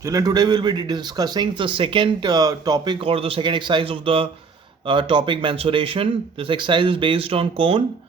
Children, today we will be discussing the second topic or the second exercise of the topic mensuration. This exercise is based on cone.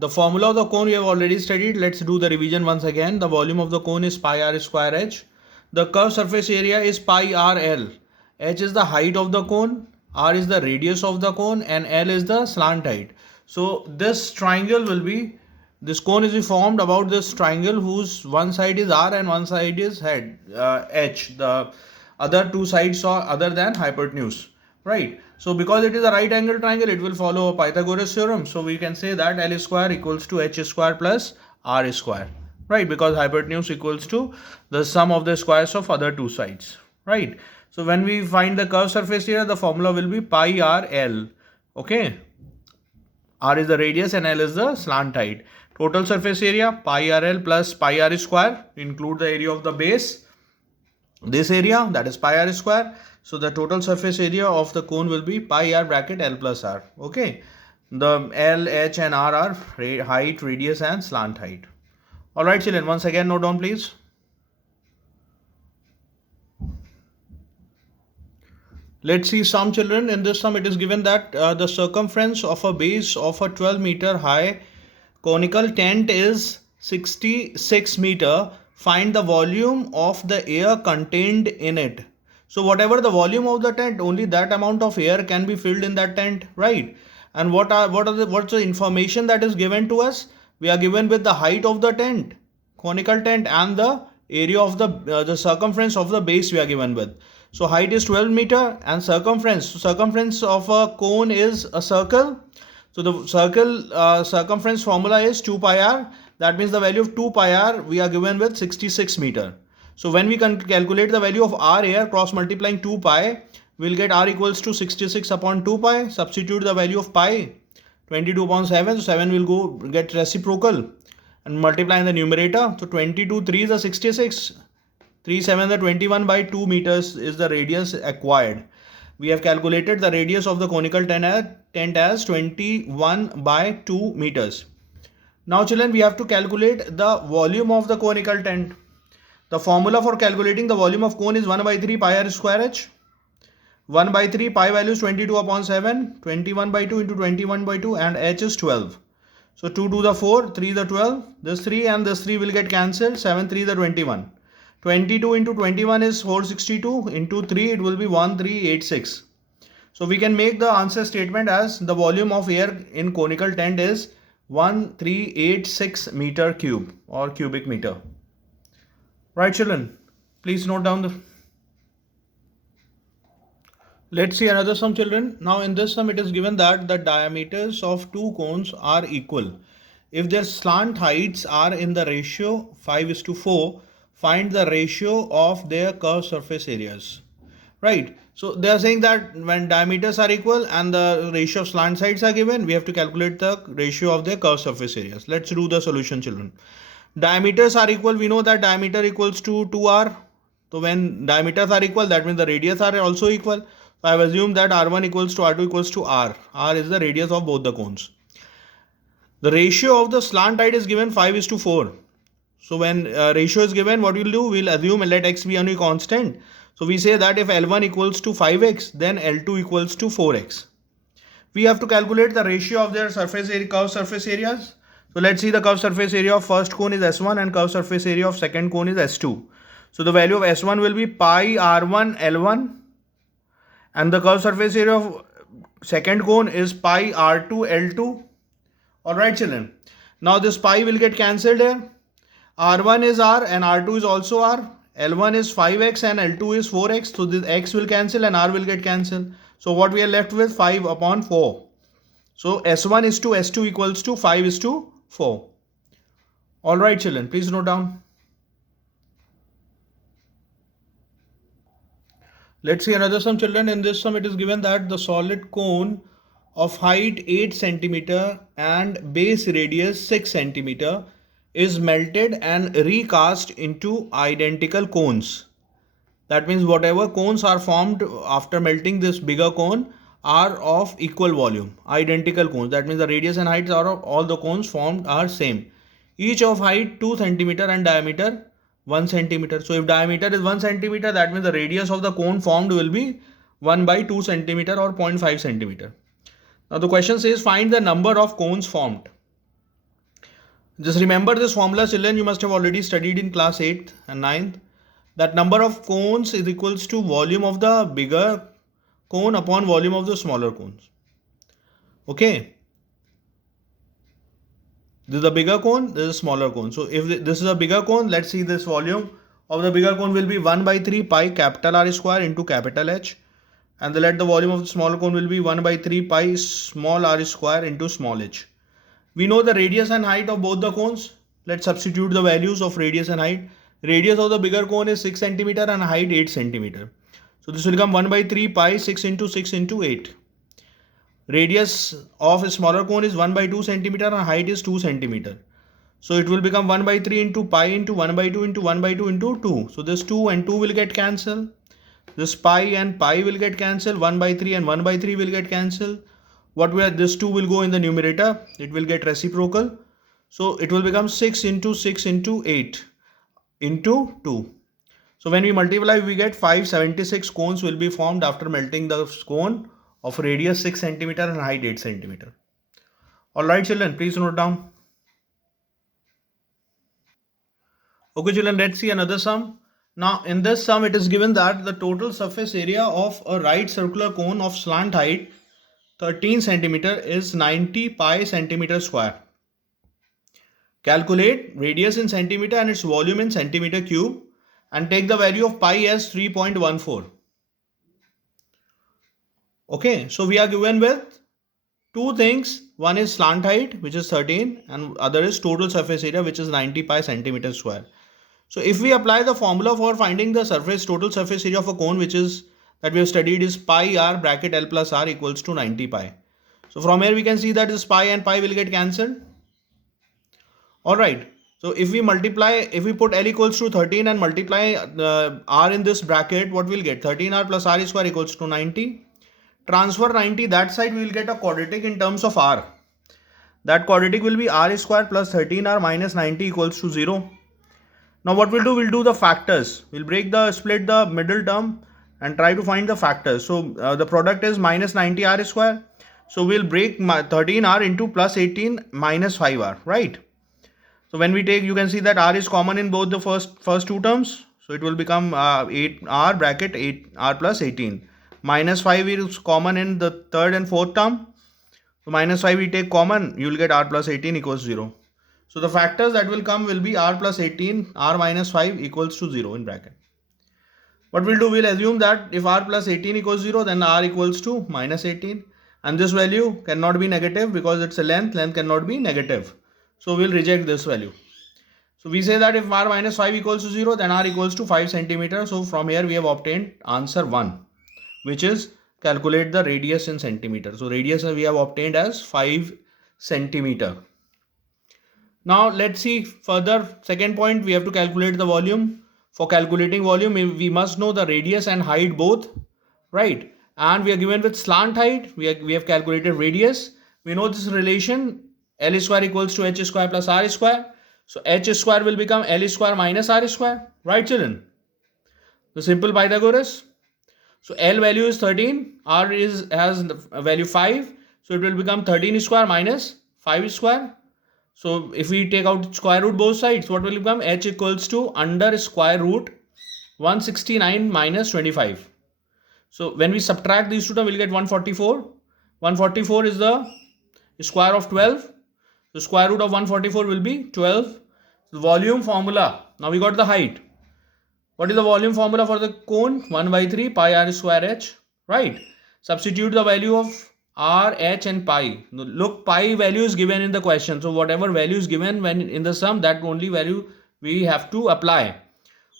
The formula of the cone we have already studied. Let's do the revision once again. The volume of the cone is pi r square h. The curved surface area is pi r l. H is the height of the cone, r is the radius of the cone, and l is the slant height. So this triangle will be, this cone is formed about this triangle whose one side is r and one side is h. The other two sides are other than hypotenuse, right? So because it is a right angle triangle, it will follow a Pythagoras theorem. So we can say that L square equals to h square plus r square, right? Because hypotenuse equals to the sum of the squares of other two sides, right? So when we find the curved surface area, the formula will be pi r l. Okay, r is the radius and l is the slant height. Total surface area pi r l plus pi r square, include the area of the base, this area, that is pi r square. So the total surface area of the cone will be pi r bracket l plus r. Okay, the l, h and r are height, radius and slant height. Alright children, once again note down please. Let's see some children. In this sum it is given that the circumference of a base of a 12-meter high conical tent is 66 meter. Find the volume of the air contained in it. So whatever the volume of the tent, only that amount of air can be filled in that tent, right? And what's the information that is given to us? We are given with the height of the tent, conical tent, and the area of the circumference of the base we are given with. So height is 12 meter and circumference of a cone is a circle. So the circle circumference formula is 2 pi r. That means the value of 2 pi r we are given with 66 meter. So when we can calculate the value of r here, cross multiplying 2 pi, we'll get r equals to 66 upon 2 pi. Substitute the value of pi, 22 upon 7. So 7 will go get reciprocal and multiply in the numerator. So 22 3 is a 66. 3 7 the 21 by 2 meters is the radius acquired. We have calculated the radius of the conical tent as 21 by 2 meters. Now children, we have to calculate the volume of the conical tent. The formula for calculating the volume of cone is 1 by 3 pi r square h. 1 by 3 pi value is 22 upon 7, 21 by 2 into 21 by 2, and h is 12. So 2 to the 4, 3 the 12, this 3 and this 3 will get cancelled, 7 3 the 21. 22 into 21 is 462, into 3 it will be 1386. So we can make the answer statement as the volume of air in conical tent is 1386 meter cube or cubic meter. Right children, please note down the... Let's see another sum children. Now in this sum it is given that the diameters of two cones are equal. If their slant heights are in the ratio 5:4, find the ratio of their curved surface areas, right? So they are saying that when diameters are equal and the ratio of slant sides are given, we have to calculate the ratio of their curved surface areas. Let's do the solution children. Diameters are equal, we know that diameter equals to 2r. So when diameters are equal, that means the radius are also equal. So I have assumed that r1 equals to r2 equals to r. R is the radius of both the cones. The ratio of the slant height is given 5:4. So when ratio is given, what we'll do, we'll assume let x be any constant. So we say that if L1 equals to 5x, then L2 equals to 4x. We have to calculate the ratio of their surface area, curved surface areas. So let's see, the curved surface area of first cone is S1 and curved surface area of second cone is S2. So the value of S1 will be pi R1 L1 and the curved surface area of second cone is pi R2 L2. Alright children. Now this pi will get cancelled here. R1 is R and R2 is also R. L1 is 5x and L2 is 4x. So this x will cancel and R will get cancelled. So what we are left with 5 upon 4. So S1 is to S2 equals to 5:4. Alright children, please note down. Let's see another sum children. In this sum it is given that the solid cone of height 8 centimeter and base radius 6 centimeter is melted and recast into identical cones. That means whatever cones are formed after melting this bigger cone are of equal volume, identical cones. That means the radius and heights are of all the cones formed are same. Each of height 2 centimeter and diameter 1 centimeter. So if diameter is 1 centimeter, that means the radius of the cone formed will be 1 by 2 centimeter or 0.5 centimeter. Now the question says find the number of cones formed. Just remember this formula, children, you must have already studied in class 8th and 9th. That number of cones is equals to volume of the bigger cone upon volume of the smaller cones. Okay. This is a bigger cone, this is a smaller cone. So if this is a bigger cone, let's see this volume of the bigger cone will be 1 by 3 pi capital R square into capital H. And let the volume of the smaller cone will be 1 by 3 pi small r square into small h. We know the radius and height of both the cones. Let's substitute the values of radius and height. Radius of the bigger cone is 6 centimeter and height 8 centimeter. So this will become 1 by 3 pi 6 into 8. Radius of a smaller cone is 1 by 2 centimeter and height is 2 centimeter. So it will become 1 by 3 into pi into 1 by 2 into 1 by 2 into 2. So this 2 and 2 will get cancelled. This pi and pi will get cancelled. 1 by 3 and 1 by 3 will get cancelled. This 2 will go in the numerator. It will get reciprocal. So it will become 6 into 6 into 8 into 2. So when we multiply, we get 576 cones will be formed after melting the cone of radius 6 centimeter and height 8 centimeter. Alright children, please note down. Okay children, let's see another sum. Now in this sum it is given that the total surface area of a right circular cone of slant height 13 centimeter is 90 pi centimeter square. Calculate radius in centimeter and its volume in centimeter cube and take the value of pi as 3.14. Okay, so we are given with two things. One is slant height, which is 13, and other is total surface area, which is 90 pi centimeter square. So if we apply the formula for finding the total surface area of a cone, which is that we have studied, is pi r bracket L plus r equals to 90 pi. So from here we can see that this pi and pi will get cancelled. Alright, so if we put L equals to 13 and multiply r in this bracket, what we'll get? 13r plus r square equals to 90. Transfer 90 that side, we will get a quadratic in terms of r. That quadratic will be r square plus 13r minus 90 equals to 0. Now what we'll do the factors. We'll split the middle term and try to find the factors. So the product is minus 90r square. So we'll break 13r into plus 18 minus 5r, right? So when we take, you can see that r is common in both the first two terms. So it will become 8r bracket 8r plus 18. Minus 5 is common in the third and fourth term. So minus 5 we take common, you will get r plus 18 equals 0. So the factors that will come will be r plus 18, r minus 5 equals to 0 in bracket. What we'll do, we'll assume that if r plus 18 equals 0, then r equals to minus 18. And this value cannot be negative because it's a length cannot be negative. So we'll reject this value. So we say that if r minus 5 equals to 0, then r equals to 5 centimeter. So from here we have obtained answer 1, which is calculate the radius in centimeter. So radius we have obtained as 5 centimeter. Now let's see further. Second point, we have to calculate the volume. For calculating volume, we must know the radius and height both, right? And we are given with slant height. We have calculated radius. We know this relation L square equals to h square plus r square. So h square will become L square minus r square, right children? The simple Pythagoras. So L value is 13, R has a value 5. So it will become 13 square minus 5 square. So if we take out square root both sides, what will become? H equals to under square root 169 minus 25. So when we subtract these two terms, we'll get 144. 144 is the square of 12. The square root of 144 will be 12. The volume formula. Now we got the height. What is the volume formula for the cone? 1 by 3 pi r square h, right? Substitute the value of r, h and pi. Look, pi value is given in the question. So whatever value is given when in the sum, that only value we have to apply.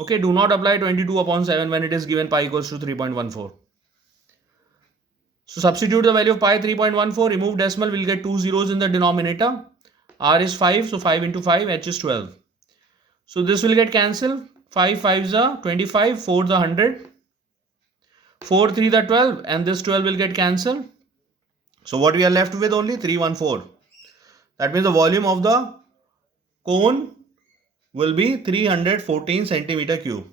Okay, do not apply 22 upon 7 when it is given pi equals to 3.14. So substitute the value of pi 3.14, remove decimal, we'll get 2 zeros in the denominator. R is 5, so 5 into 5, h is 12. So this will get cancelled. 5 5s are 25, 4 the 100, 4 3 the 12, and this 12 will get cancelled. So what we are left with? Only 314. That means the volume of the cone will be 314 centimeter cube.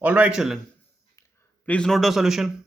Alright children, please note the solution.